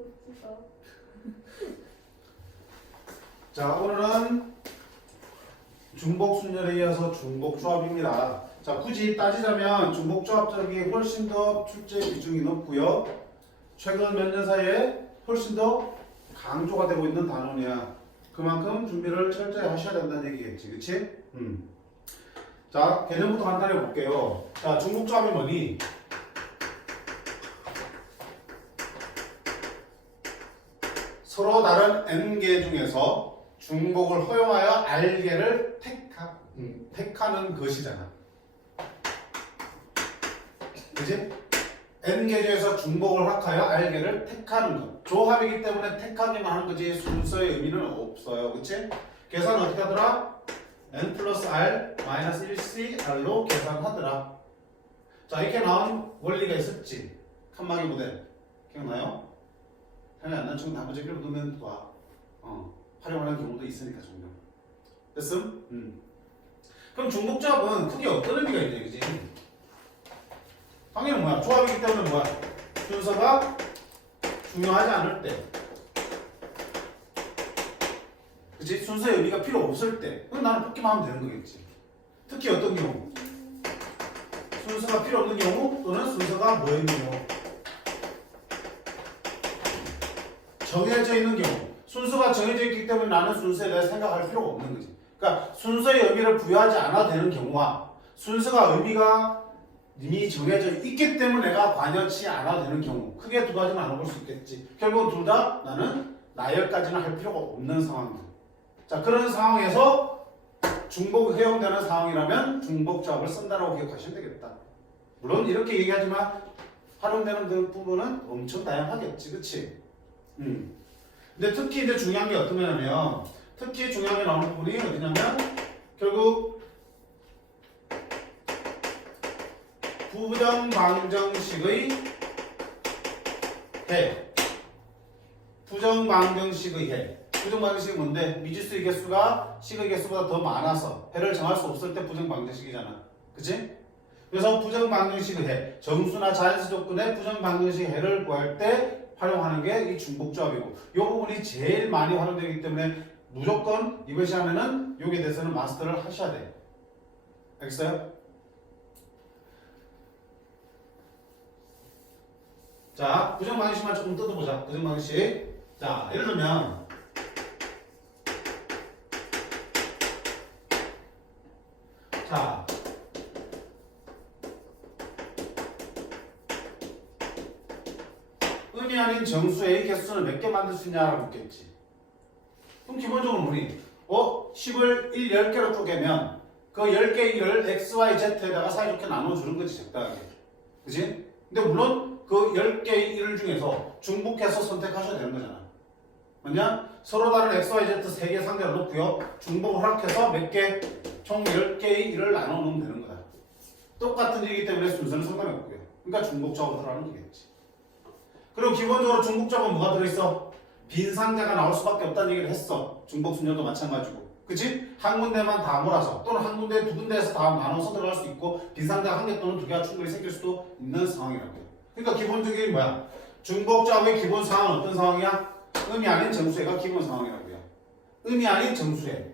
멋지다. 자, 오늘은 중복순열에 이어서 중복조합입니다. 자, 굳이 따지자면 중복조합 쪽이 훨씬 더 출제 비중이 높고요. 최근 몇 년 사이에 훨씬 더 강조가 되고 있는 단원이야. 그만큼 준비를 철저히 하셔야 된다는 얘기겠지, 그치? 자, 개념부터 간단히 볼게요. 자, 중복조합이 뭐니? 서로 다른 n개 중에서 중복을 허용하여 r개를 택하는 것이잖아. 그치? n개 중에서 중복을 허용하여 r개를 택하는 것. 조합이기 때문에 택하기만 하는 거지 순서의 의미는 없어요. 그치? 계산은 어떻게 하더라? n 플러스 r 마이너스 1c r로 계산하더라. 자, 이렇게 나온 원리가 있었지. 칸막이 모델. 기억나요? 생각이 안 나는 친구 나머지 필요 없는 거 활용하는 경우도 있으니까 종종. 됐음? 그럼 중복조합은 크게 어떤 의미가 있냐, 그지? 당연히 뭐야? 조합이기 때문에 뭐야? 순서가 중요하지 않을 때. 그치? 순서의 의미가 필요 없을 때. 그럼 나는 뽑기만 하면 되는 거겠지. 특히 어떤 경우? 순서가 필요 없는 경우 또는 순서가 뭐 있는 경우? 정해져 있는 경우. 순서가 정해져 있기 때문에 나는 순서에 대해 생각할 필요가 없는 거지. 그러니까 순서의 의미를 부여하지 않아도 되는 경우와 순서가 의미가 이미 정해져 있기 때문에 내가 관여치 않아도 되는 경우. 크게 두 가지는 나눠볼 수 있겠지. 결국은 둘 다 나는 나열까지는 할 필요가 없는 상황들. 자, 그런 상황에서 중복 허용되는 상황이라면 중복조합을 쓴다라고 기억하시면 되겠다. 물론 이렇게 얘기하지만 활용되는 그 부분은 엄청 다양하겠지. 그치? 근데 특히 이제 중요한 게 어떤 거냐면, 특히 중요하게 나오는 부분이 어디냐면, 결국 부정방정식의 해. 부정방정식의 해. 부정방정식이 뭔데? 미지수의 개수가 식의 개수보다 더 많아서 해를 정할 수 없을 때 부정방정식이잖아. 그치? 그래서 부정방정식의 해. 정수나 자연수 조건의 부정방정식의 해를 구할 때 활용하는 게 이 중복조합이고, 이 부분이 제일 많이 활용되기 때문에 무조건 이번 시간에는 여기에 대해서는 마스터를 하셔야 돼. 알겠어요? 자, 부정방정식만 조금 뜯어보자. 부정방정식. 자, 예를 들면 자, 의미 아닌 정수의 개수는 몇 개 만들 수 있냐라고 묻겠지. 그럼 기본적으로 뭐니? 10을 1, 10개로 쪼개면 그 10개의 1을 x, y, z에다가 사이좋게 나눠주는 거지, 적당하게. 그치? 근데 물론 그 10개의 1을 중에서 중복해서 선택하셔야 되는 거잖아. 뭐냐? 서로 다른 x, y, z 3개 상대로 놓고요. 중복을 허락해서 몇 개? 총 10개의 1을 나눠 놓으면 되는 거다. 똑같은 일이기 때문에 순서는 상관이 없고요. 그러니까 중복조합을 하라는 거겠지. 그리고 기본적으로 중복조합은 뭐가 들어있어? 빈 상자가 나올 수밖에 없다는 얘기를 했어. 중복순열도 마찬가지고. 그치? 한 군데만 다 몰아서 또는 한 군데 두 군데에서 다 나눠서 들어갈 수 있고 빈 상자가 한 개 또는 두 개가 충분히 생길 수도 있는 상황이라고요. 그러니까 기본적인 뭐야? 중복조합의 기본 상황은 어떤 상황이야? 의미 아닌 정수해가 기본 상황이라고요. 의미 아닌 정수해.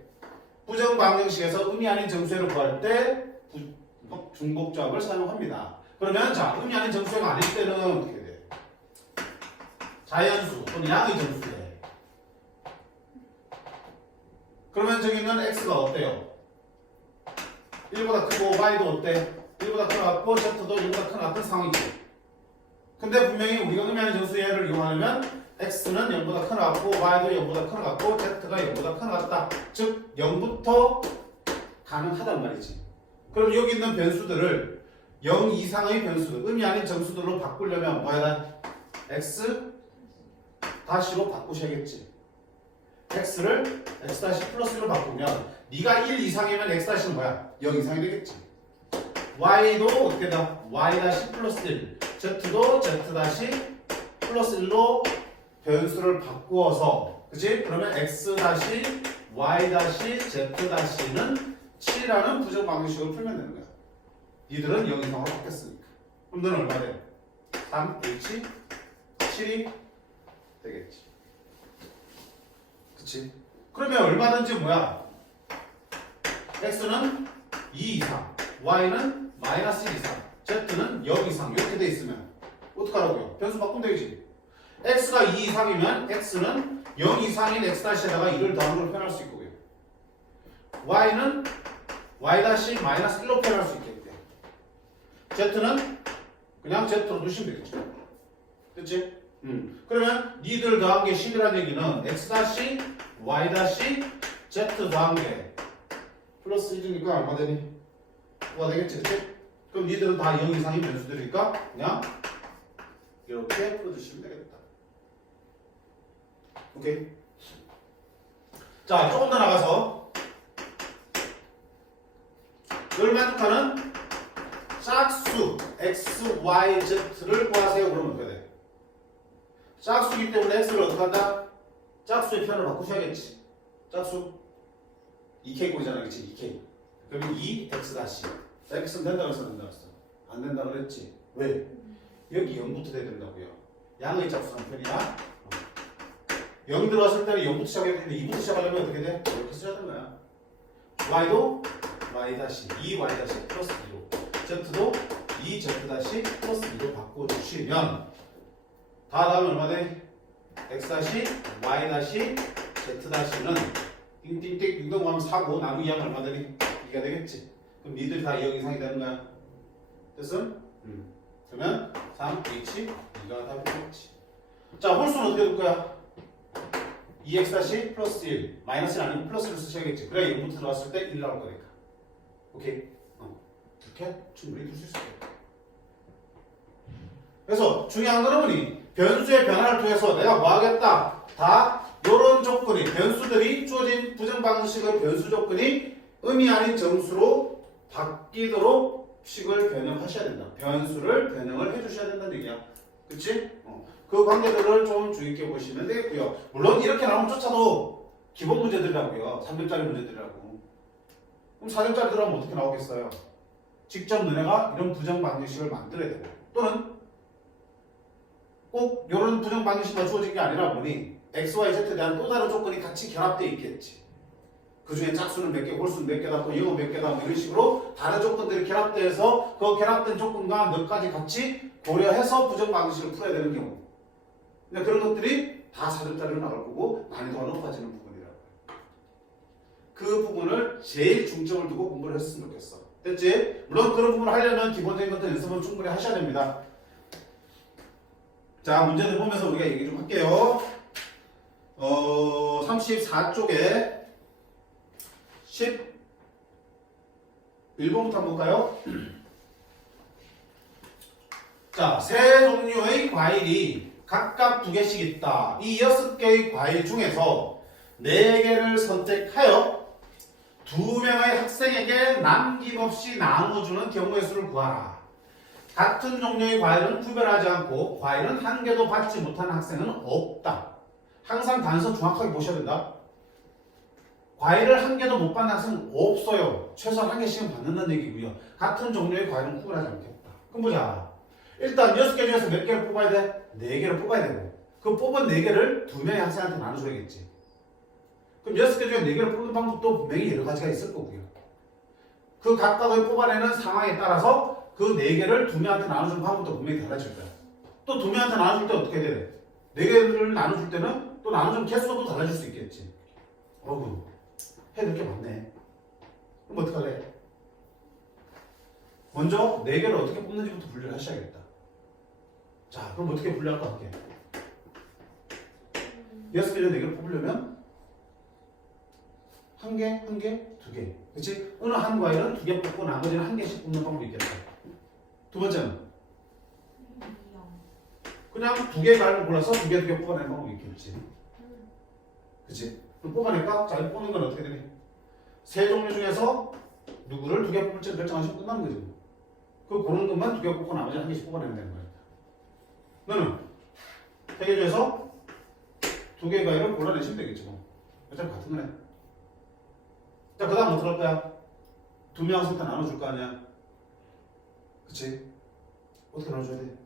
부정방정식에서 의미 아닌 정수해를 구할 때 중복조합을 사용합니다. 그러면 자, 의미 아닌 정수해가 아닐 때는 어떻게 돼? 자연수 또는 양의 정수해. 그러면 저기는 x가 어때요? 1보다 크고 y도 어때? 1보다 큰 것 같고 z도 1보다 큰 것 같은 상황이지. 근데 분명히 우리가 의미 아닌 정수해를 이용하려면 x는 0보다 큰 것 같고 y도 0보다 큰 것 같고 z가 0보다 큰 것 같다. 즉 0부터 가능하단 말이지. 그럼 여기 있는 변수들을 0 이상의 변수들, 의미 아닌 정수들로 바꾸려면 뭐 해야 돼? x 다시로 바꾸셔야겠지. x를 x 다시 플러스로 바꾸면 네가 1 이상이면 x 다시는 뭐야? 0 이상이 되겠지. y도 어떻게 돼? y 다시 플러스 1, z도 z 다시 플러스 1로 변수를 바꾸어서, 그치? 그러면 x 다시 y 다시 z 다시는 7이라는 부정방정식을 풀면 되는 거야. 니들은 0 이상으로 바뀌었으니까. 그럼 너는 얼마 돼? 3, H, 7이 되겠지. 그치? 그러면 얼마든지 뭐야? x는 2 이상, y는 마이너스 1 이상, z는 0 이상 이렇게 돼 있으면 어떡하라고요? 변수 바꾸면 되지. x가 2 이상이면 x는 0 이상인 x-에다가 2를 더한 걸 표현할 수 있고요. y는 y- 마이너스 1로 표현할 수 있겠대. z는 그냥 z로 두시면 되겠죠. 그치? 그러면 니들 더한 게 10이라는 얘기는 x-, y-, z 더한 게 플러스 1이니까 얼마 되니? 5가 되겠지, 그치? 그럼 니들은 다 0 이상인 변수들이니까 그냥 이렇게 풀어주시면 되겠다. 오케이? 자, 조금 더 나가서 열 만족하는 짝수 x, y, z를 구하세요. 그러면 어떻게 돼? 짝수이기 때문에 x를 어떻게 한다? 짝수의 편을 바꾸셔야겠지. 짝수 2k 꼴이잖아, 그치? 2k. 그러면 2x 다시. x는 된다 그랬어, 안 된다 그랬어? 안 된다 그랬지. 왜? 여기 0부터 돼야 된다고요. 양의 짝수는 편이야. 0 들어갔을 때는 0부터 시작해야 되는데 2부터 시작하려면 어떻게 돼? 이렇게 써야 되는 거야. y도 y 다시 2y 다시 플러스 2로, z도 2z 다시 플러스 2로 바꿔주시면 다 다음에 얼마 돼? x 다시 y 다시 z 다시는 띵띵띵 띵동하면 4고 나누기 하면 얼마 되니? 2가 되겠지. 그럼 니들이 다 2억 이상이 되는 거야. 됐어? 그러면 3h 2가 답이겠지. 자, 홀수는 어떻게 될 거야? 2x 다시 플러스 1 마이너스는 아니고 플러스를 쓰셔야겠지. 그래야 0부터 들어갔을 때 1 나올 거니까. 오케이? 이렇게 충분히 둘 수 있을 거야. 그래서 중요한 거는 뭐니? 변수의 변화를 통해서 내가 뭐 하겠다? 다 이런 조건이, 변수들이 주어진 부정 방식의 변수 조건이 의미 아닌 정수로 바뀌도록 식을 변형하셔야 된다. 변수를 변형을 해주셔야 된다는 얘기야. 그치? 그 관계들을 좀 주의 있게 보시면 되겠고요. 물론 이렇게 나오면 쫓아도 기본 문제들이라고요. 3점짜리 문제들이라고. 그럼 4점짜리 들어가면 어떻게 나오겠어요? 직접 너네가 이런 부정 방정식을 만들어야 되고, 또는 꼭 이런 부정 방정식만 주어진 게 아니라 보니 x, y, z에 대한 또 다른 조건이 같이 결합되어 있겠지. 그 중에 짝수는 몇 개, 홀수는 몇 개다, 또 영어 몇 개다, 뭐 이런 식으로 다른 조건들이 결합돼서 그 결합된 조건과 몇 가지 같이 고려해서 부정 방정식을 풀어야 되는 경우. 근데 그런 것들이 다 4점짜리로 나올 거고 난이도가 높아지는 부분이라고. 그 부분을 제일 중점을 두고 공부를 했으면 좋겠어. 됐지? 물론 그런 부분을 하려면 기본적인 것들 연습은 충분히 하셔야 됩니다. 자, 문제들 보면서 우리가 얘기 좀 할게요. 34쪽에 11번부터 한번 볼까요? 자, 세 종류의 과일이 각각 2개씩 있다. 이 6개의 과일 중에서 4개를 선택하여 2명의 학생에게 남김없이 나눠주는 경우의 수를 구하라. 같은 종류의 과일은 구별하지 않고 과일은 한 개도 받지 못하는 학생은 없다. 항상 단서 정확하게 보셔야 된다. 과일을 한 개도 못 받는 학생은 없어요. 최소한 한 개씩은 받는다는 얘기고요. 같은 종류의 과일은 구별하지 않겠다. 그럼 보자. 일단 6개 중에서 몇 개를 뽑아야 돼? 4개를 뽑아야 되고, 그 뽑은 4개를 2명의 학생한테 나눠줘야겠지. 그럼 6개 중에 4개를 뽑는 방법도 분명히 여러 가지가 있을 거고요. 그 각각을 뽑아내는 상황에 따라서 그 4개를 2명한테 나눠주는 방법도 분명히 달라질 거야. 또 2명한테 나눠줄 때 어떻게 해야 돼? 4개를 나눠줄 때는 또 나눠주는 개수도 달라질 수 있겠지. 어구, 해야 될 게 많네. 그럼 어떡할래? 먼저 4개를 어떻게 뽑는지부터 분류를 하셔야겠다. 자, 그럼 어떻게 분류할 것 같게? 6개 중에 4개를 뽑으려면 1개, 1개, 2개. 그치? 어느 한 과일은 2개 뽑고 나머지는 1개씩 뽑는 방법이 있겠다. 두 번째는 그냥 2개 과일을 골라서 2개 뽑아내는 방법이 있겠지. 그치? 그럼 뽑아낼까? 자, 뽑는 건 어떻게 되니? 세 종류 중에서 누구를 2개 뽑을지 결정하시면 끝나는 거지. 그 고르는 것만 2개 뽑고 나머지는 1개씩 뽑아내면 되는 거야. 너는 3개 중에서 2개의 과일을 골라내시면 되겠지 뭐. 어차피 같은 거네. 자, 그 다음 어떻게 할 거야? 2명 학생한테 나눠줄 거 아니야? 그치? 어떻게 나눠줘야 돼?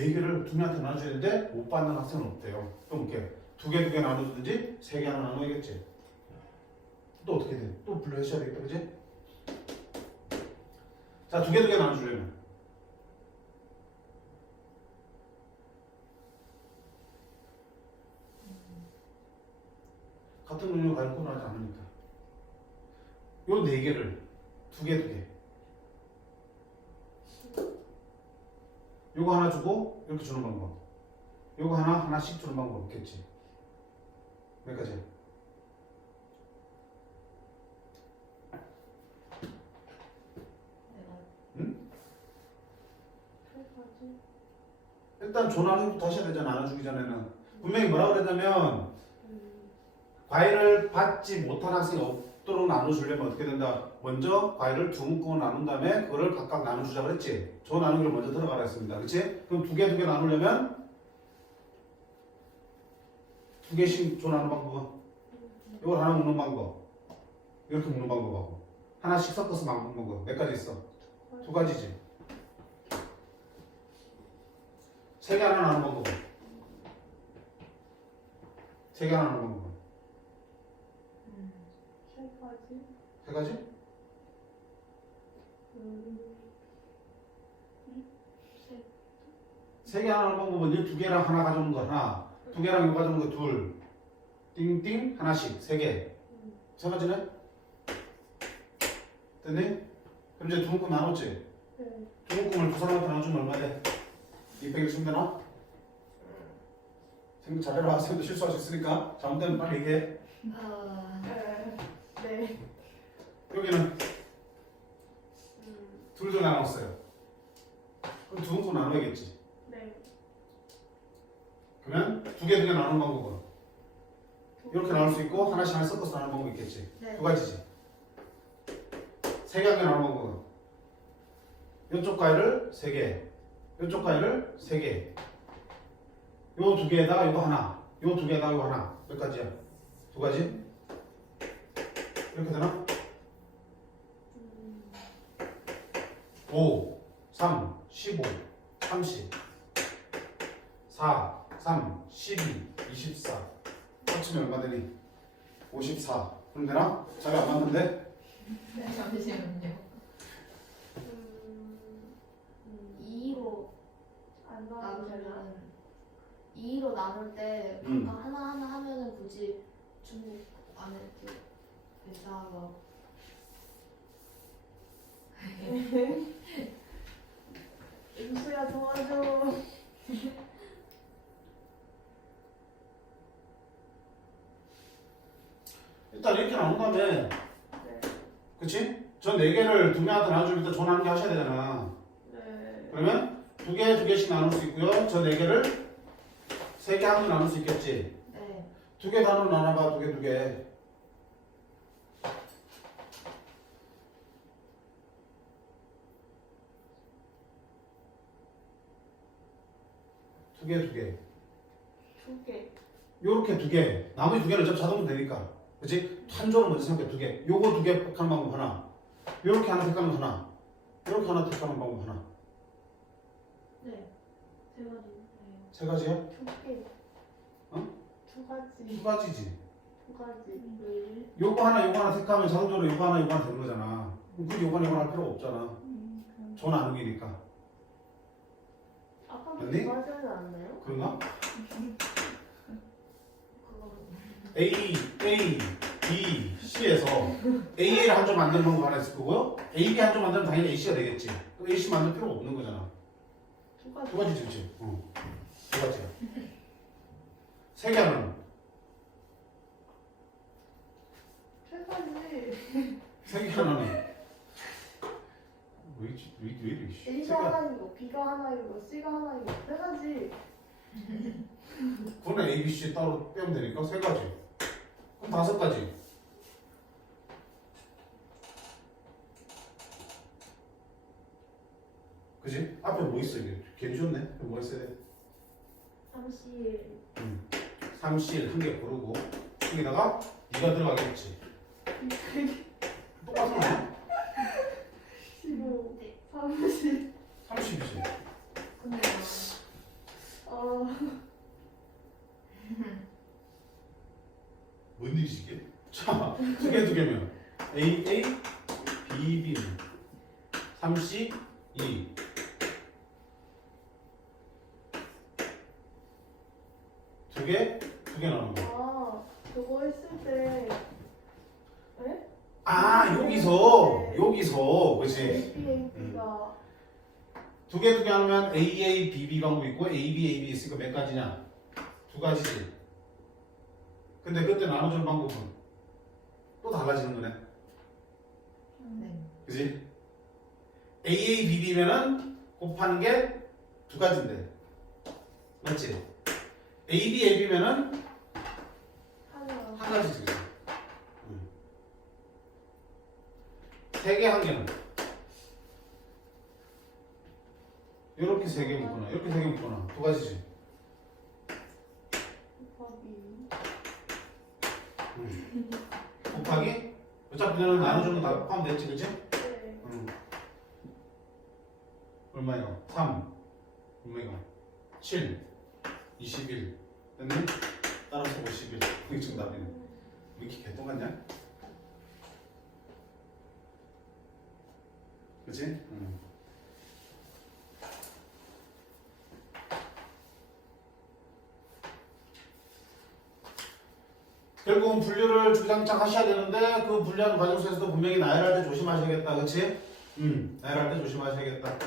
4개를 두 명한테 나눠줘야 되는데 못 받는 학생은 없대요. 그럼 이렇게 두 개 나눠주든지 3개 하나 나눠야겠지. 또 어떻게 돼? 또 분류하셔야 되겠다, 그지? 자, 두 개 나눠주려면 같은 종류 과일 구분하지 않으니까 요 4개를 두 개 요거 하나 주고 이렇게 주는 방법, 요거 하나씩 주는 방법 없겠지. 몇 가지? 응? 일단 조나누기부터 하셔야 되잖아. 나눠주기 전에는 분명히 뭐라고 그랬냐면 과일을 받지 못한 학생이 없도록 나눠주려면 어떻게 된다? 먼저 과일을 두 묶음으로 나눈 다음에 그거를 각각 나눠주자 그랬지. 조 나누기를 먼저 들어가라 했습니다. 그렇지? 그럼 두 개 나누려면 두 개씩 조 나누는 방법은 이걸 하나 묶는 방법, 이렇게 묶는 방법하고 하나씩 섞어서 묶는 방법 몇 가지 있어? 두 가지지. 세 개 하나 나누는 방법은 세 개 하나 나누는 방법은 세 가지? 세 개 하나 나누는 방법은 이 두 개랑 하나 가져오는 거 하나, 두 개랑 이거 가져오는 거 둘, 띵띵 하나씩 세 개. 세 가지네? 됐니? 그럼 이제 두 묶음 나눴지? 두 묶음을 두 사람한테 나눠주면 얼마 돼? 200일 되나? 생각 잘해라. 학생도 실수할 수 있으니까 잘못되면 빨리 얘기해. 네. 여기는 둘도 나눴어요. 그럼 두 묶음 나눠야겠지. 네. 그러면 두 개 나누는 방법은 이렇게 나눌 수 있고 하나씩 섞어서 나누는 방법이 있겠지. 네. 두 가지지. 세 개 나누는 방법은 이쪽 과일을 세 개, 이쪽 과일을 세 개. 요 두 개에다가 이거 하나, 요 두 개에다가 이거 하나. 몇 가지야? 두 가지? 이렇게 되나? 5, 3, 15, 30, 4, 3, 12, 24. 합치면 얼마 되니? 54. 그럼 되나? 자기 안 맞는데? 잠시만요. 2로 안 나오면 나누면 2로 나눌 때 각각 하나 하면은 굳이 중국 안에 이렇게 배사가 임수야 도와줘. 일단 이렇게 나눈 다음에 네. 그치? 저 4개를 두 명한테 나눠주면 일단 전 하는 게 하셔야 되잖아. 네. 그러면 두 개씩 나눌 수 있고요. 저 4개를 3개 하면 나눌 수 있겠지. 네. 두 개 단위로 나눠봐. 두 개. 두 개. 두 개. 요렇게 두 개. 나머지 두 개는 어차피 자동으로 되니까. 그치? 한 조를 먼저 생각해. 두 개. 요거 두 개 택하는 방법 하나. 요렇게 하나 택하는 하나. 요렇게 하나 택하는 방법 하나. 네. 세 가지. 세 가지야? 두 개. 어? 두 가지. 두 가지지. 두 가지. 왜? 요거 하나 택하면 자동적으로 요거 하나 되는 거잖아. 그럼 굳이 요거 하나 할 필요가 없잖아. 조 나누기니까. 아까도 맞니? 두 가지는 않나요? 그런가? 그거 A, B, C에서 A를 한 점 만드는 방법 하나 있을 거고요. A, B 한 점 만들면 당연히 AC가 되겠지. 그럼 AC 만들 필요가 없는 거잖아. 두 가지. 두 가지지, 그치? 두 가지야. 세 개 하나는? 세 가지. 세 개 하나는? 왜 이래, 씨. 세 A가 개. 하나이고 B가 하나이고 C가 하나이고 세 가지. 그거는 A, B, C 따로 빼면 되니까 세 가지. 그럼 5가지. 그지? 앞에 뭐 있어, 이게? 괜히 줬네? 뭐 있어야 돼? 30. 3실 한 개 고르고 여기다가 네가 들어가겠지. 똑같은 거 아니야? 15. 네. 30. 30이지. 근데 두 개면 AA, BB는 3C, 2. 두 개 나오는 거. 아, 그거 했을 때. 에? 아, 여기서, 그치? ABAB가 두 개 하면 AA, BB 방법 있고 AB, AB 있으니까 몇 가지냐? 두 가지지. 근데 그때 나눠주는 방법은 또 달라지는 거네. 네. 그지? AA, BB면은 곱하는 게 두 가지인데. 맞지? AB, AB면은 하나. 한 가지지. 세 개 한 개는 이렇게 세 개 묶거나 이렇게 세 개 묶거나 두 가지지. 곱하기. 곱하기 어차피 너는 나눠주는 거 다 포함됐지, 그치? 네. 얼마예요? 3 얼마예요? 7 21 됐니? 따라서 51 그게 정답이네. 왜 이렇게 개똥 같냐? 그치? 결국은 분류를 주장창 하셔야 되는데 그 분류하는 과정 속에서도 분명히 나열할 때 조심하셔야겠다. 그치? 나열할 때 조심하셔야겠다.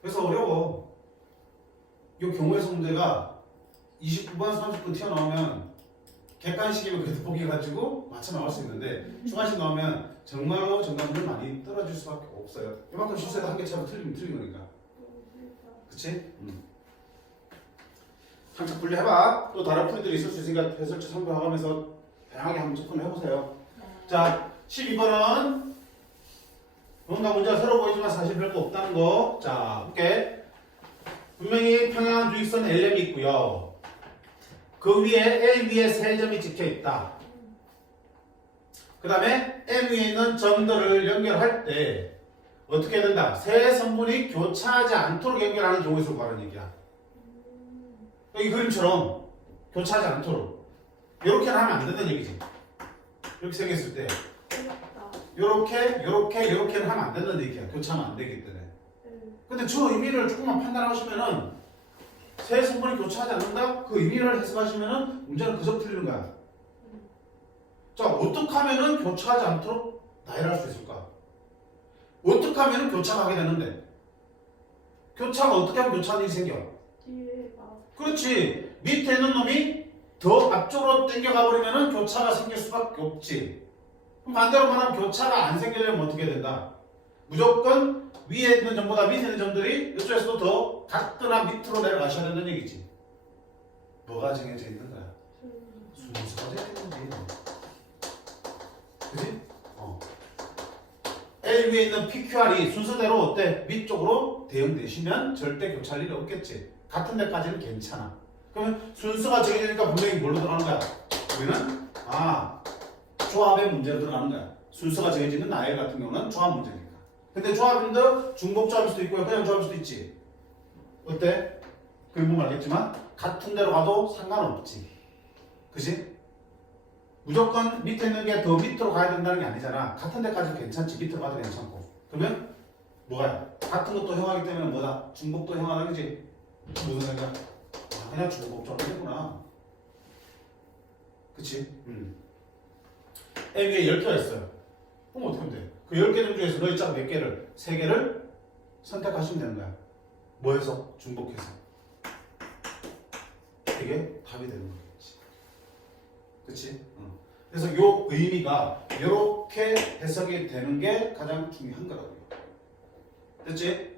그래서 어려워. 이 경우에서 문제가 29번, 30분 튀어나오면 객관식이면 그래도 보기 가지고 맞춰 나올 수 있는데 주관식 나오면 정말로 정답률 많이 떨어질 수밖에 없어요. 이만큼 실수해도 한 개 차로 틀리면 틀린 거니까. 그치? 한참 분류해봐. 또 다른 풀이들이 있을 수 있으니까 해설지 참고하면서 다양하게 한번 접근을 해보세요. 자, 12번은 뭔가 문제가 새로 보이지만 사실 별거 없다는 거. 자, 볼게. 분명히 평행한 유익선 LM이 있고요. 그 위에 L 위에 세 점이 찍혀 있다. 그 다음에 M 위에 있는 점들을 연결할 때 어떻게 해야 된다? 세 성분이 교차하지 않도록 연결하는 경우에 서 바른 얘기야. 이 그림처럼 교차하지 않도록 이렇게 하면 안 된다는 얘기지. 이렇게 생겼을 때 이렇게는 하면 안 된다는 얘기야. 교차하면 안 되기 때문에. 근데 저 의미를 조금만 판단하시면은 세 성분이 교차하지 않는다? 그 의미를 해석하시면은 문제는 그저 풀리는 거야. 자, 어떻게 하면은 교차하지 않도록 나열할 수 있을까? 어떻게 하면은 교차가 하게 되는데? 교차가 어떻게 하면 교차하는 일이 생겨? 그렇지. 밑에 있는 놈이 더 앞쪽으로 당겨가 버리면은 교차가 생길 수밖에 없지. 그럼 반대로 말하면 교차가 안 생기려면 어떻게 된다? 무조건 위에 있는 점보다 밑에 있는 점들이 이쪽에서도 더 같거나 밑으로 내려가셔야 된다는 얘기지. 뭐가 정해져 있는 거야? 순서가 정해져 있는 거지. 그지? L 위에 있는 PQR이 순서대로 어때? 위쪽으로 대응되시면 절대 교차할 일이 없겠지. 같은 데까지는 괜찮아. 그러면 순서가 정해지니까 분명히 뭘로 들어가는 거야? 우리는 조합의 문제로 들어가는 거야. 순서가 정해지는 나열 같은 경우는 조합 문제니까. 근데 조합인데 중복 조합일 수도 있고 그냥 조합일 수도 있지. 어때? 그림 보면 알겠지만 같은 데로 가도 상관없지. 그지? 무조건 밑에 있는 게 더 밑으로 가야 된다는 게 아니잖아. 같은 데까지 괜찮지. 밑으로 가도 괜찮고. 그러면 뭐야? 같은 것도 형하기 때문에 뭐다? 중복도 형하다 그지? 무슨 생각? 그냥 중복 조합이구나. 그치? M 위에 10개가 있어요. 그럼 어떻게 하면 돼? 그 10개 중 중에서 너 있잖아 몇 개를? 3개를 선택하시면 되는 거야. 뭐 해서? 중복해서. 이게 답이 되는 거겠지. 그치? 그래서 요 의미가 이렇게 해석이 되는 게 가장 중요한 거라고요. 됐지?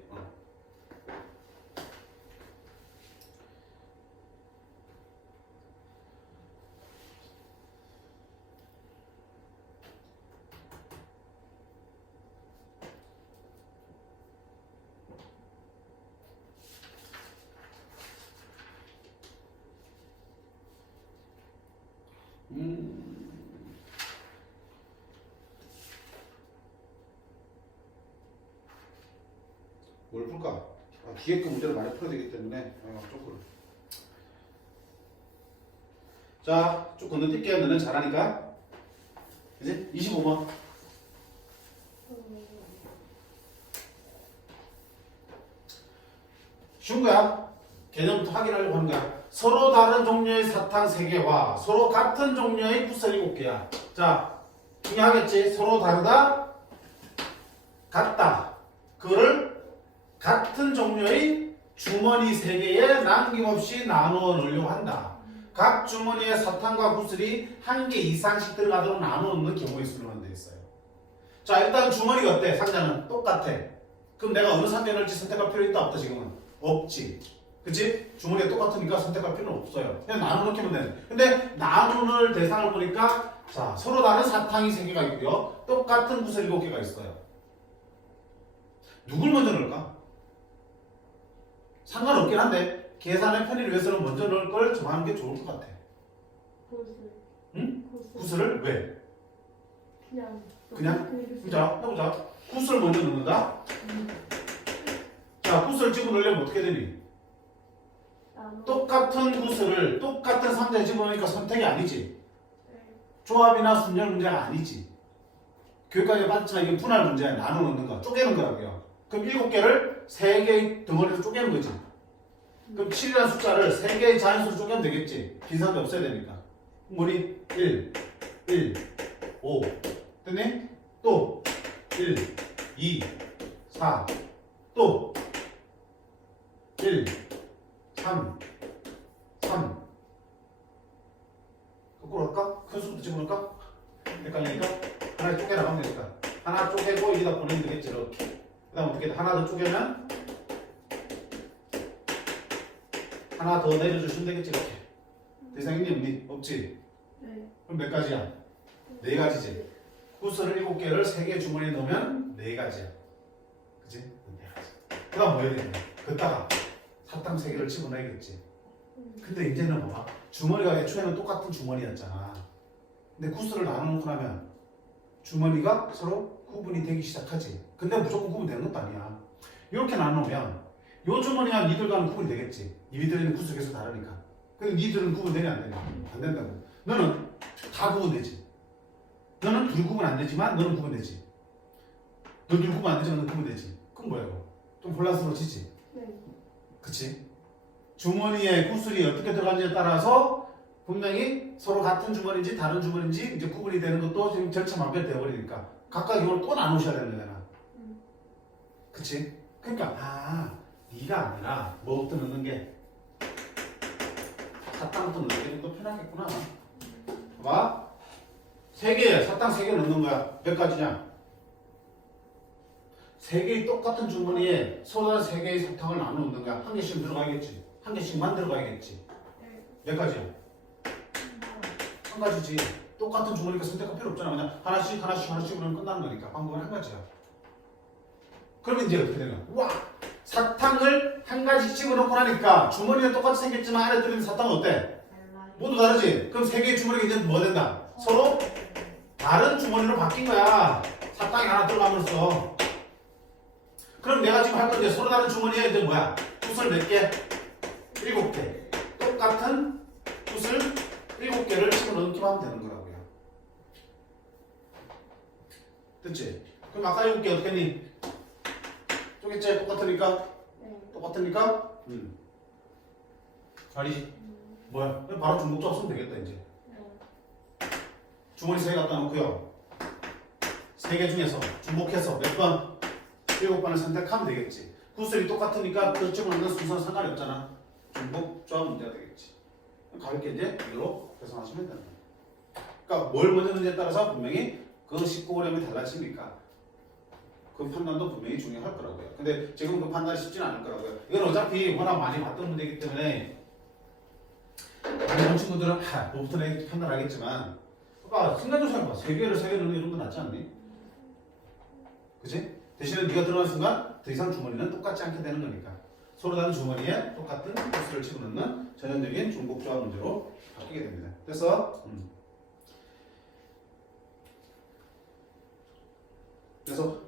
뭘 풀까? 뒤에 그 문제를 많이 풀어야 되기 때문에 조금. 자, 쭉 건너뛸게요. 너는 잘하니까. 이제 25번. 쉬운 거야. 개념부터 확인하려고 하는 거야. 서로 다른 종류의 사탕 3개와 서로 같은 종류의 구슬 7개야. 자, 중요하겠지. 서로 다르다, 같다. 그거를 같은 종류의 주머니 3개에 남김없이 나누어 놓으려고 한다. 각 주머니에 사탕과 구슬이 1개 이상씩 들어가도록 나누어 놓는 경우의 수는 되어 있어요. 자, 일단 주머니가 어때? 상자는 똑같아. 그럼 내가 어느 상자에 넣을지 선택할 필요 있다 없다 지금은? 없지. 그치? 주머니가 똑같으니까 선택할 필요는 없어요. 그냥 나눠놓기만 되는. 근데 나누는 대상을 보니까 자, 서로 다른 사탕이 3개가 있고요. 똑같은 구슬 7개가 있어요. 누굴 먼저 넣을까? 상관없긴 한데 계산의 편의를 위해서는 먼저 넣을 걸 정하는 게 좋을 것 같아. 구슬. 응? 구슬. 구슬을 왜? 그냥. 해보자. 구슬을 먼저 넣는다. 자, 구슬을 집어넣으려면 어떻게 되니? 똑같은 구슬을 똑같은 상자에 집어넣으니까 선택이 아니지. 조합이나 순열 문제가 아니지. 교육과정에 맞지만 이게 분할 문제야. 나눠 놓는 거, 쪼개는 거라고요. 그럼 7개를 3개의 덩어리로 쪼개는 거지. 그럼 7이라는 숫자를 3개의 자연수로 쪼개면 되겠지. 빈 상자 없어야 되니까. 뭐니? 1, 5. 됐니? 또 1, 2, 4. 또 1, 3. 거꾸로 할까? 큰 수부터 집어넣을까? 헷갈리니까 하나 쪼개 나가면 되니까 하나 쪼개고 여기다 보내면 되겠지. 이렇게. 그 다음 어떻게 하나 더 쪼개면 하나 더 내려주시면 되겠지. 이렇게. 더 이상 있니 없니? 없지? 네. 그럼 몇 가지야? 4가지지. 구슬을 7개를 3개 주머니에 넣으면 4가지야. 그치? 4가지. 그 다음 뭐 해야 되냐? 그따가 사탕 3개를 집어넣어야겠지. 근데 이제는 봐봐. 주머니가 애초에는 똑같은 주머니였잖아. 근데 구슬을 나눠놓고 나면 주머니가 서로 구분이 되기 시작하지. 근데 무조건 구분되는 것도 아니야. 이렇게 나누면 요 주머니와 니들과는 구분이 되겠지. 니들은 구슬이 계속 다르니까. 근데 니들은 구분되냐 안 되냐? 안 된다고. 너는 다 구분되지. 너는 둘이 구분 안 되지만 너는 구분되지. 너둘 구분 안 되지만 너는 구분되지. 그럼 뭐야 이거? 좀 혼란스러워지지. 네. 그치? 주머니에 구슬이 어떻게 들어가는지에 따라서 분명히 서로 같은 주머니인지 다른 주머니인지 이제 구분이 되는 것도 지금 절차만별 되어버리니까 각각 이걸 또 나누셔야 되는 거잖아. 그치? 그러니까 네가 아니라 뭐부터 넣는 게 사탕부터 넣는 게 또 편하겠구나. 봐봐. 3개, 사탕 3개 넣는 거야. 몇 가지냐? 3개의 똑같은 주머니에 서로 다른 3개의 사탕을 나눠 넣는 거야. 한 개씩 들어가야겠지. 한 개씩만 들어가야겠지. 몇 가지야? 한 가지지. 똑같은 주머니니까 선택할 필요 없잖아. 그냥 하나씩 그러면 끝나는 거니까. 방법은 한 가지야. 그러면 이제 어떻게 되냐? 와! 사탕을 한 가지 집어넣고 나니까 주머니는 똑같이 생겼지만 안에 들어있는 사탕은 어때? 모두 다르지? 그럼 3개의 주머니가 이제 뭐 된다? 서로 다른 주머니로 바뀐 거야. 사탕이 하나 들어가면서. 그럼 내가 지금 할 건 이제 서로 다른 주머니에 이제 뭐야? 구슬 몇 개? 7개. 똑같은 구슬 7개를 집어넣기만 하면 되는 거라고요. 됐지? 그럼 아까 7개 어떻게 했니? 쪼개째 똑같으니까? 네. 똑같으니까? 자리 뭐야? 그냥 바로 중복조합 쓰면 되겠다 이제. 주머니 3개 갖다 놓고요. 3개 중에서 중복해서 몇 번? 7번을 선택하면 되겠지. 구슬이 똑같으니까 그 집어넣는 순서는 상관이 없잖아. 중복조합 문제가 되겠지. 가볍게 이제 이걸로 계산하시면 됩니다. 그러니까 뭘 먼저 넣는지에 따라서 분명히 그 19호렴이 달라지니까 그 판단도 분명히 중요할 거라고요. 근데 지금 그 판단이 쉽지는 않을 거라고요. 이건 어차피 워낙 많이 봤던 문제이기 때문에 많은 친구들은 뭐부터 내가 판단하겠지만 그러니까 순간적으로 생각해봐. 3개를 3개 넣는 게 좀 더 낫지 않니? 그치? 대신에 네가 들어가는 순간 더 이상 주머니는 똑같지 않게 되는 거니까 서로 다른 주머니에 똑같은 코스를 집어넣는 전형적인 중복조합 문제로 바뀌게 됩니다. 그래서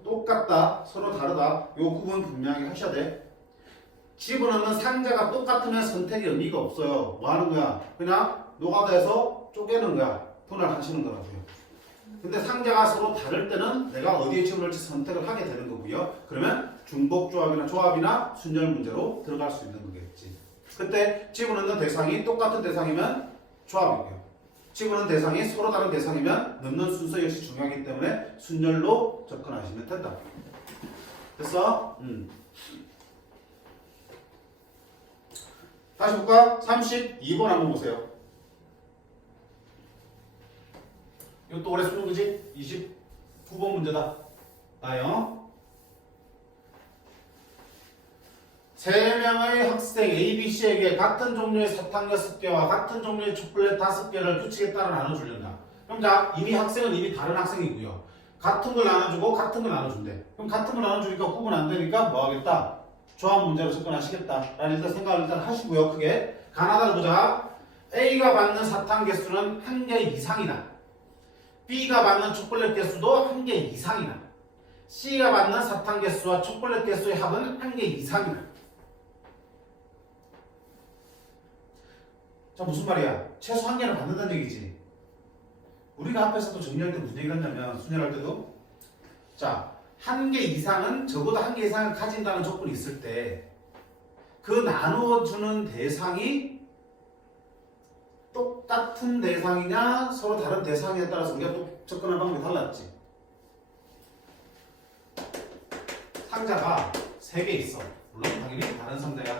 똑같다, 서로 다르다 요 구분 분명히 하셔야 돼. 집어넣는 상자가 똑같으면 선택의 의미가 없어요. 뭐 하는 거야? 그냥 노가다에서 쪼개는 거야. 분할하시는 거라고요. 근데 상자가 서로 다를 때는 내가 어디에 집어넣을지 선택을 하게 되는 거고요. 그러면 중복 조합이나 순열 문제로 들어갈 수 있는 거겠지. 그때 집어넣는 대상이 똑같은 대상이면 조합이고요. 집어넣는 대상이 서로 다른 대상이면 넣는 순서 역시 중요하기 때문에 순열로 접근하시면 된다. 됐어? 다시 볼까? 32번 한번 보세요. 이것도 올해 수능 그지? 29번 문제다. 나요. 3명의 학생 A, B, C에게 같은 종류의 사탕 6개와 같은 종류의 초콜릿 5개를 규칙에 따라 나눠주려다. 그럼 자, 이미 학생은 이미 다른 학생이고요. 같은 걸 나눠주고 같은 걸 나눠준대. 그럼 같은 걸 나눠주니까 구분 안 되니까 뭐 하겠다? 조합 문제로 접근하시겠다. 라는 일단 생각을 일단 하시고요. 크게. 가나다를 보자. A가 받는 사탕 개수는 1개 이상이다. B가 받는 초콜릿 개수도 1개 이상이다. C가 받는 사탕 개수와 초콜릿 개수의 합은 1개 이상이다. 자, 무슨 말이야? 최소 1개는 받는다는 얘기지. 우리가 앞에서도 정리할 때 무슨 얘기를 했냐면 순열할 때도 자, 1개 이상은 적어도 1개 이상을 가진다는 조건이 있을 때 그 나누어주는 대상이 똑같은 대상이냐 서로 다른 대상에 따라서 우리가 또 접근하는 방법이 달랐지. 상자가 3개 있어. 물론 당연히 다른 상자야.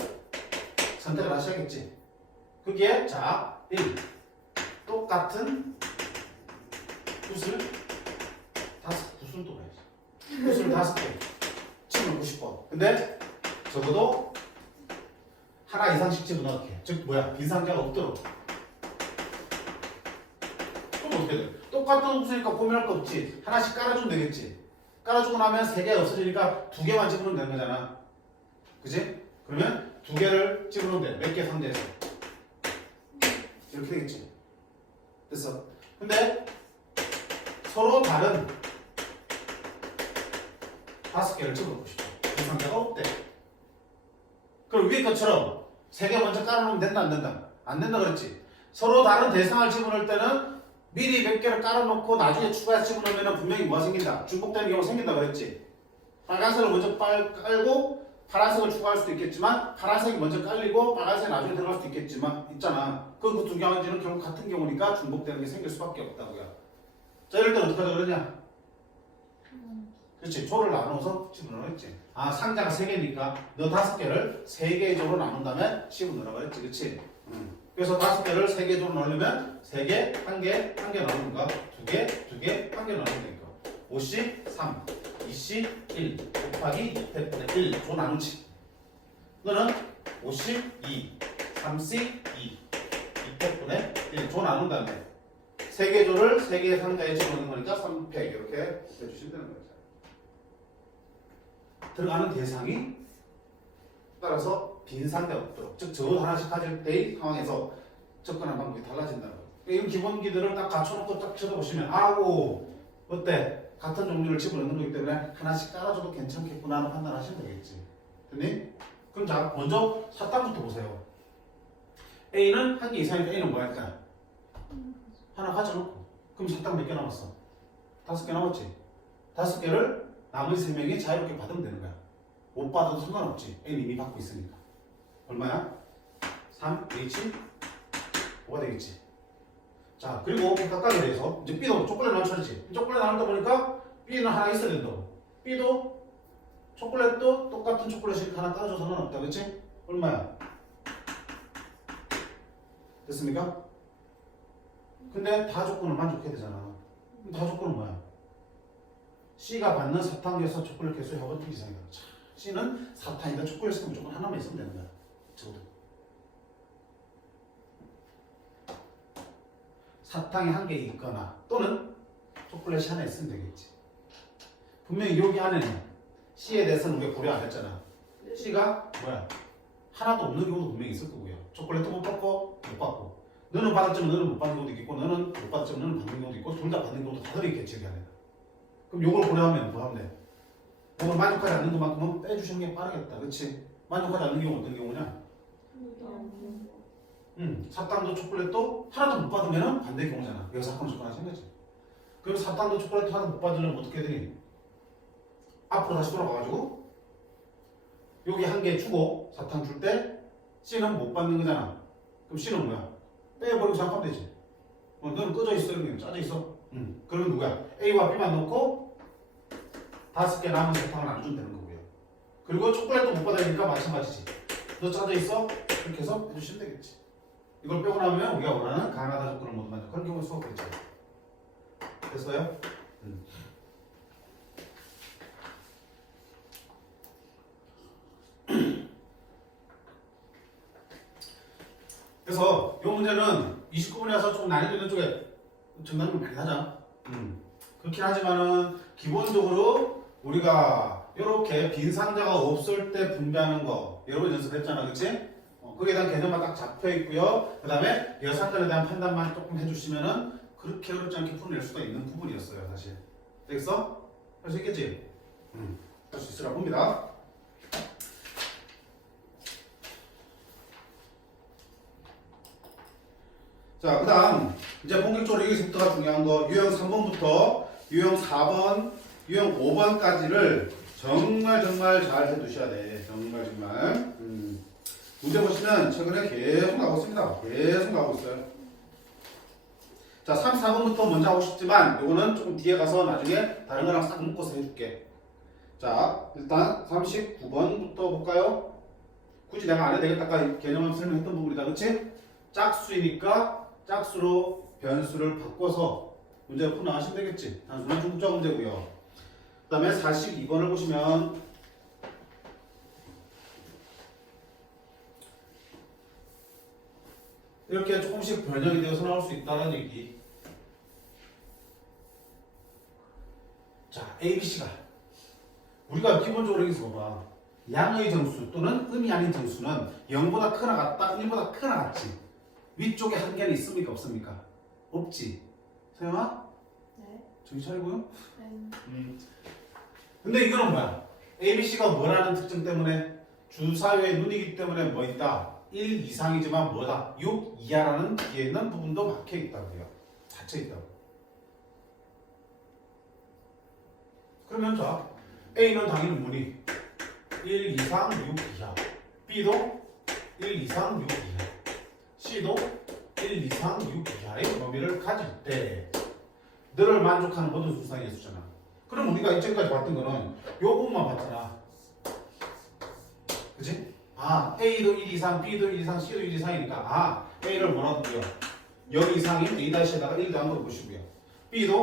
선택을 하셔야겠지. 그게 자 1. 똑같은 붓을 붓을 또 봐야지. 붓을 5개 집어넣고 싶어. 근데 적어도 하나 이상씩 집어넣게. 즉 뭐야? 빈 상자가 없도록. 그럼 어떻게 돼? 똑같은 붓이니까 고민할 거 없지. 하나씩 깔아주면 되겠지. 깔아주고 나면 3개 없어지니까 2개만 집어넣으면 되는 거잖아. 그지? 그러면 2개를 집어넣으면 돼. 몇 개 상자에서. 이렇게 되겠지. 됐어. 근데 서로 다른 5개를 집어넣고 싶어. 그 상자가 없대. 그럼 위에 것처럼 3개 먼저 깔아놓으면 된다 안 된다? 안 된다 그랬지. 서로 다른 대상을 집어넣을 때는 미리 몇 개를 깔아놓고 나중에 추가해서 집어넣으면 분명히 뭐가 생긴다? 중복되는 경우가 생긴다 그랬지. 빨간색을 먼저 깔고 파란색을 추가할 수도 있겠지만 파란색이 먼저 깔리고 빨간색이 나중에 들어갈 수도 있겠지만 있잖아. 그 두 경우는 결국 같은 경우니까 중복되는 게 생길 수밖에 없다고요. 자, 이럴 때는 어떻게 하자 그러냐? 그렇지. 조를 나눠서 집어넣었지. 아, 상자가 3개니까 너 5개를 3개 조로 나눈 다음에 집어넣으라고 했지. 그렇지? 그래서 5개를 3개 조로 넣으려면 3개, 1개, 1개 나누는 거 2개, 2개, 1개 나누면 되니까 5씩 3, 2씩 1 곱하기 2패분의 1 조 나누지. 너는 5씩 2, 3씩 2 2패분의 1 조 나눈 다음에 3개 조를 3개의 상자에 집어넣는 거니까 3패 이렇게 해주시면 되는 거죠. 들어가는 대상이 따라서 빈 상자가 없도록, 즉 적어도 하나씩 가질 때의 상황에서 접근하는 방법이 달라진다는 거예요. 이런 기본기들을 딱 갖춰놓고 딱 쳐다보시면 아고 어때? 같은 종류를 집어넣는 거기 때문에 하나씩 깔아줘도 괜찮겠구나 하는 판단하시면 되겠지. 됐니? 그럼 자 먼저 사탕부터 보세요. A는 1개 이상이니까 A는 뭐 할까? 하나 가져놓고 그럼 사탕 몇 개 남았어? 5개 남았지? 5개를 나머지 3명이 자유롭게 받으면 되는 거야. 못 받아도 상관없지. A는 이미 받고 있으니까. 얼마야? 3H 5가 되겠지. 자, 그리고 각각에 대해서 이제 B도 초콜릿 나눠야지. 초콜릿 나누다 보니까 B는 하나 있어야 된다고. B도 초콜릿도 똑같은 초콜릿을 하나 따라줘서 상관없다. 그렇지? 얼마야? 됐습니까? 근데 다 조건을 만족해야 되잖아. 다 조건은 뭐야? C가 받는 사탕 개수 초콜릿 개수의 합은 2 이상이다. C는 사탕이다 초콜릿은 무조건 하나만 있으면 되는 거야. 적어도. 사탕이 1개 있거나 또는 초콜릿이 하나 있으면 되겠지. 분명히 여기 안에는 C에 대해서는 우리가 고려 안 했잖아. C가 뭐야? 하나도 없는 경우도 분명히 있을 거고요. 초콜릿도 못 받고 못 받고. 너는 받았지만 너는 못 받는 경우도 있고 너는 못 받았지만 너는 받는 경우도 있고 둘 다 받는 경우도 다 들어있겠지 여기 안에. 그럼 요걸 고려하면 뭐 하면 돼? 오늘 만족하지 않는 것만큼은 빼주시는 게 빠르겠다. 그렇지? 만족하지 않는 경우 어떤 경우냐? 사탕도 초콜릿도 하나도 못 받으면 반대의 경우잖아. 여기서 사건을 접근하신 거지. 그럼 사탕도 초콜릿도 하나 못 받으려면 어떻게 되니? 앞으로 다시 돌아가가지고 여기 한 개 주고 사탕 줄 때 C는 못 받는 거잖아. 그럼 C는 뭐야? 빼버리고 생각하면 되지. 너는 꺼져 있어, 이런 게 짜져 있어. 그러면 누구야? A와 B만 넣고 5개 남은 사탕을 나눠주면 되는 거고요. 그리고 초콜릿도 못 받으니까 마찬가지지. 너 짜져 있어? 이렇게 해서 해주시면 되겠지. 이걸 빼고 나면 우리가 원하는 가나다 조건을 모두 만족. 그런 경우 수업했죠. 됐어요? 그래서 이 문제는 29분에서 좀 난이도 있는 쪽에 정답을 많이 하자. 그렇긴 하지만은 기본적으로 우리가 이렇게 빈 상자가 없을 때 분배하는 거 여러분 연습했잖아, 그렇지? 거기에 대한 개념만 딱 잡혀 있고요. 그 다음에 여상관에 대한 판단만 조금 해주시면은 그렇게 어렵지 않게 풀어낼 수가 있는 부분이었어요, 사실. 되겠어? 할 수 있겠지? 할 수 있으라 봅니다. 자, 그 다음 이제 본격적으로 여기서부터가 중요한 거 유형 3번부터 유형 4번, 유형 5번까지를 정말 잘 해두셔야 돼. 정말. 문제 보시면 최근에 계속 나오고 있습니다. 계속 나오고 있어요. 자, 3, 4번부터 먼저 하고 싶지만 요거는 조금 뒤에 가서 나중에 다른 거랑 싹 묶어서 해줄게. 자, 일단 39번부터 볼까요? 굳이 내가 안 해도 되겠다. 아까 개념을 설명했던 부분이다. 그치? 짝수이니까 짝수로 변수를 바꿔서 문제를 풀어나가시면 되겠지. 단순한 중국자 문제고요. 그 다음에 42번을 보시면 이렇게 조금씩 변형이 되어서 나올 수 있다는 얘기. 자, ABC가 우리가 기본적으로 여기서 봐봐. 양의 정수 또는 의미 아닌 정수는 0보다 크나 같다, 1보다 크나 같지. 위쪽에 한계는 있습니까? 없습니까? 없지. 서영아? 네. 정신 차리고요. 네. 근데 이거는 뭐야? ABC가 뭐라는 특징 때문에 주사위의 눈이기 때문에 뭐 있다? 1 이상이지만 뭐다? 6 이하라는 뒤에 있는 부분도 막혀 있다고요. 닫혀 있다고. 그러면 자, A는 당연히 뭐니? 1 이상 6 이하. B도 1 이상 6 이하. C도 1 이상 6 이하의 범위를 가질 때 너를 만족하는 모든 수상의 수잖아. 그럼 우리가 이제까지 봤던 거는 요 부분만 봤잖아. 그치? 아, A도 1 이상, B도 1 이상, C도 1 이상이니까 A를 뭐라고 부르요? 0 이상인 A-에다가 1 더한 걸 보시고요. B도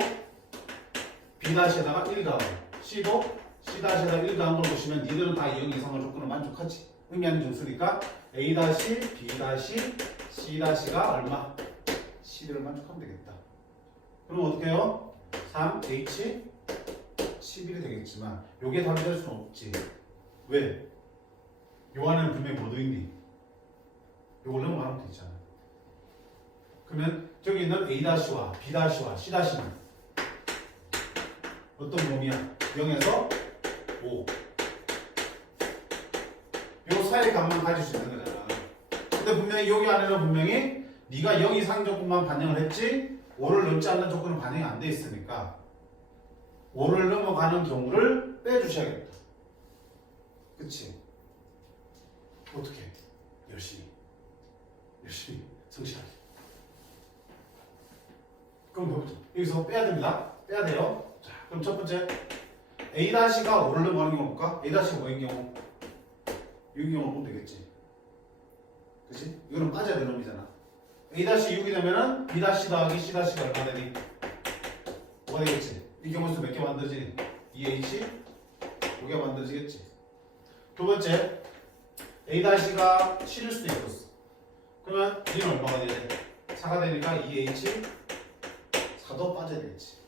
B-에다가 1 더하고 C도 C-에다가 1 더한 걸 보시면 니들은 다 0 이상의 조건을 만족하지. 의미하는 정수니까 A-, B-, C-가 얼마? C를 만족하면 되겠다. 그럼 어떻게 해요? 3H 11이 되겠지만 요게 답이 될 수는 없지. 왜? 요 안에는 분명히 뭐 들어있니? 요걸 넘어가면 되잖아. 그러면 저기 있는 A-와 B-와 C-는 어떤 놈이야? 0에서 5. 요 사이의 값만 가질 수 있는 거잖아. 근데 분명히 여기 안에는 분명히 네가 0 이상 조건만 반영을 했지 5를 넘지 않는 조건은 반영이 안 돼 있으니까 5를 넘어가는 경우를 빼주셔야겠다. 그치? 어떻게? 열심히 성실하게. 그럼 보죠. 여기서 빼야 됩니다. 빼야 돼요. 자, 그럼 첫 번째 A-가 5를 넘어가는 경우 볼까? A-가 뭐인 경우? 이 경우 보면 되겠지. 그치? 이거는 빠져야 되는 놈이잖아. A-6이 되면은 B- 더하기 C- 가 얼마 되니? 뭐가 되겠지? 이 경우에서 몇 개 만들어지니? 2H 5개 만들어지겠지. 두 번째 A-가 7일 수도 있었어. 그러면 B는 얼마가 되냐? 4가 되니까 2H 4도 빠져야 되겠지.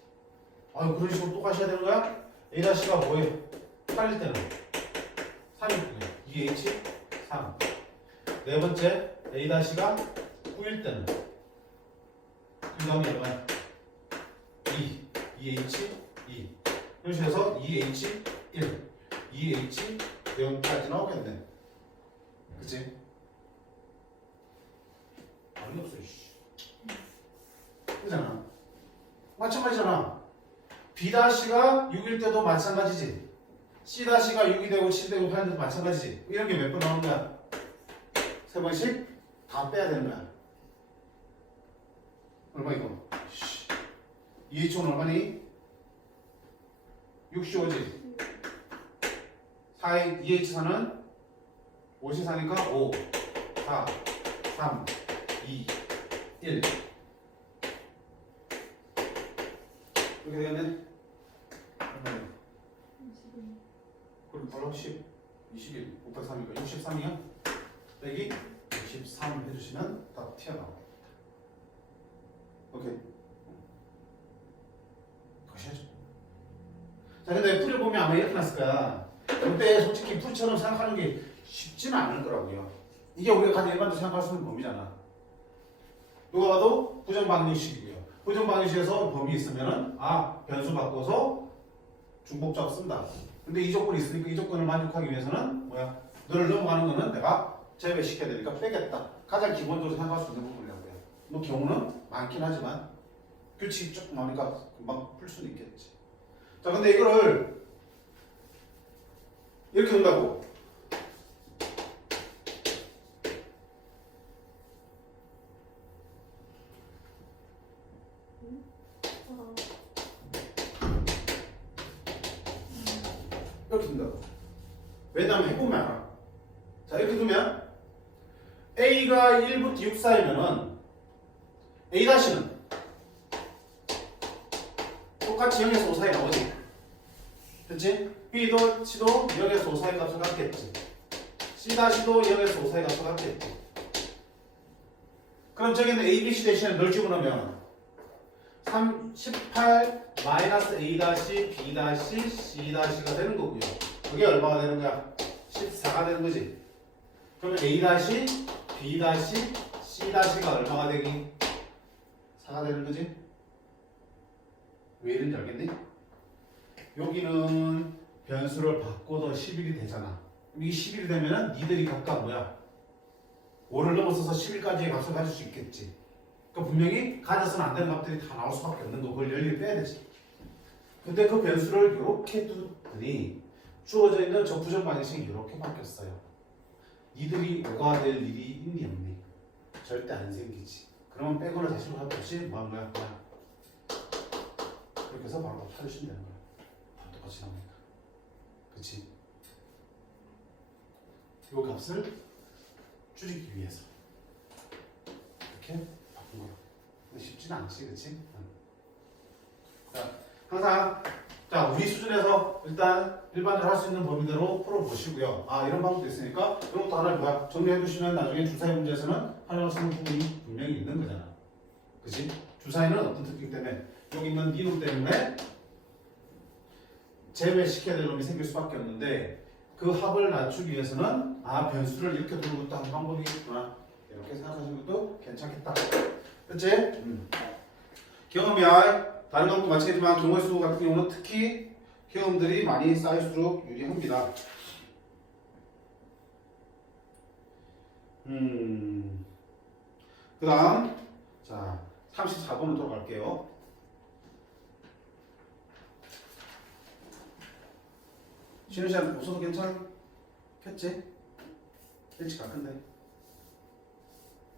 아유, 그런 식으로 또 가셔야 되는 거야? A-가 뭐예요? 8일 때는 3일 때는 2H 3. 네 번째 A-가 9일 때는 그 다음에 얼마야? 2H 2. 이런 식으로 해서 2H 1, 2H 0까지 나오겠네. 그치? 말이 없어, 씨. 그잖아. 마찬가지잖아. B'가 6일 때도 마찬가지지. C'가 6이 되고 7이 되고 8이 되고 마찬가지지. 이런 게 몇 번 나오는 거야? 3번씩 다 빼야 되는 거야. 얼마 이거? 2H는 얼마니? 65지. 2H4는 54니까 5, 4, 3, 2, 1. 이렇게 되겠네? 얼마냐? 그럼 바로 10, 21, 503이니까 63이야? 빼기 63 해주시면 답 튀어나옵니다. 오케이. 가셔야죠. 자, 근데 풀을 보면 아마 이렇게 났을 거야. 근데 솔직히 풀처럼 생각하는 게 쉽지는 않을 거라고요. 이게 우리가 가장 일반적으로 생각할 수 있는 범위잖아. 누가 봐도 부정방정식이고요. 부정방정식에서 범위 있으면은 변수 바꿔서 중복잡 쓴다. 근데 이 조건이 있으니까 이 조건을 만족하기 위해서는 너를 넘어가는 거는 내가 제외시켜야 되니까 빼겠다. 가장 기본적으로 생각할 수 있는 부분이라고요. 뭐 경우는 많긴 하지만 규칙이 조금 나오니까 금방 풀 수는 있겠지. 자, 근데 이거를 이렇게 한다고. 이렇게 된다고. 왜냐면 해보면 알아. 자, 이렇게 두면 A가 1부터 6 사이면은 A-는 똑같이 0에서 5 사이 나오지. 그렇지? B도 C도 0에서 5 사이 값을 갖겠지. C-도 0에서 5 사이 값을 갖겠지. 그럼 저기는 A, B, C 대신에 널 집어넣으면 18 마이너스 A-, B-, C-가 되는 거고요. 그게 얼마가 되는 거야? 14가 되는 거지. 그러면 A-, B-, C-가 얼마가 되기? 4가 되는 거지. 왜 이런지 알겠니? 여기는 변수를 바꿔도 11이 되잖아. 이 11이 되면은 니들이 각각 5를 넘어서서 10일까지의 값을 가질 수 있겠지. 그러니까 분명히 가져서는 안 되는 값들이 다 나올 수밖에 없는 거. 그걸 열심히 빼야 되지. 근데 그 변수를 이렇게 두더니 주어져 있는 저 부정 방정식이 이렇게 바뀌었어요. 이들이 5가 될 일이 있니 없니? 절대 안 생기지. 그러면 빼거나 대신할 것 없이 뭐 하는 거야? 그냥 이렇게 해서 바로 찾으시면 되는 거야. 다 똑같이 나오니까. 그치? 이 값을 줄이기 위해서 이렇게 바꾼 거야. 근데 쉽지는 않지, 그치? 자, 항상 우리 수준에서 일단 일반적으로 할 수 있는 범위대로 풀어보시고요. 이런 방법도 있으니까 이런 것도 하나 정리해 두시면 나중에 주사위 문제에서는 활용할 수 있는 부분이 분명히 있는 거잖아. 그치? 주사위는 어떤 특징 때문에 여기 있는 이놈 때문에 제외시켜야 될 놈이 생길 수밖에 없는데 그 합을 낮추기 위해서는 변수를 이렇게 두는 것도 한 방법이 있구나. 이렇게 생각하시는 것도 괜찮겠다. 그치? 경험이야. 다른 것도 마찬가지지만 경우의 수 같은 경우는 특히 경험들이 많이 쌓일수록 유리합니다. 그 다음 34번으로 들어갈게요. 신우 씨한테 웃어도 괜찮겠지? 일찍 갈 건데.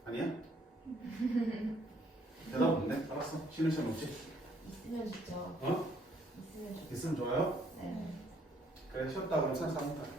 아니야? 대답 없네. 알았어. 신우 씨는 없지? 있으면 좋죠. 어? 있으면 좋죠. 있으면 좋아요? 네. 그래, 쉬었다 그러면 34번 갈게.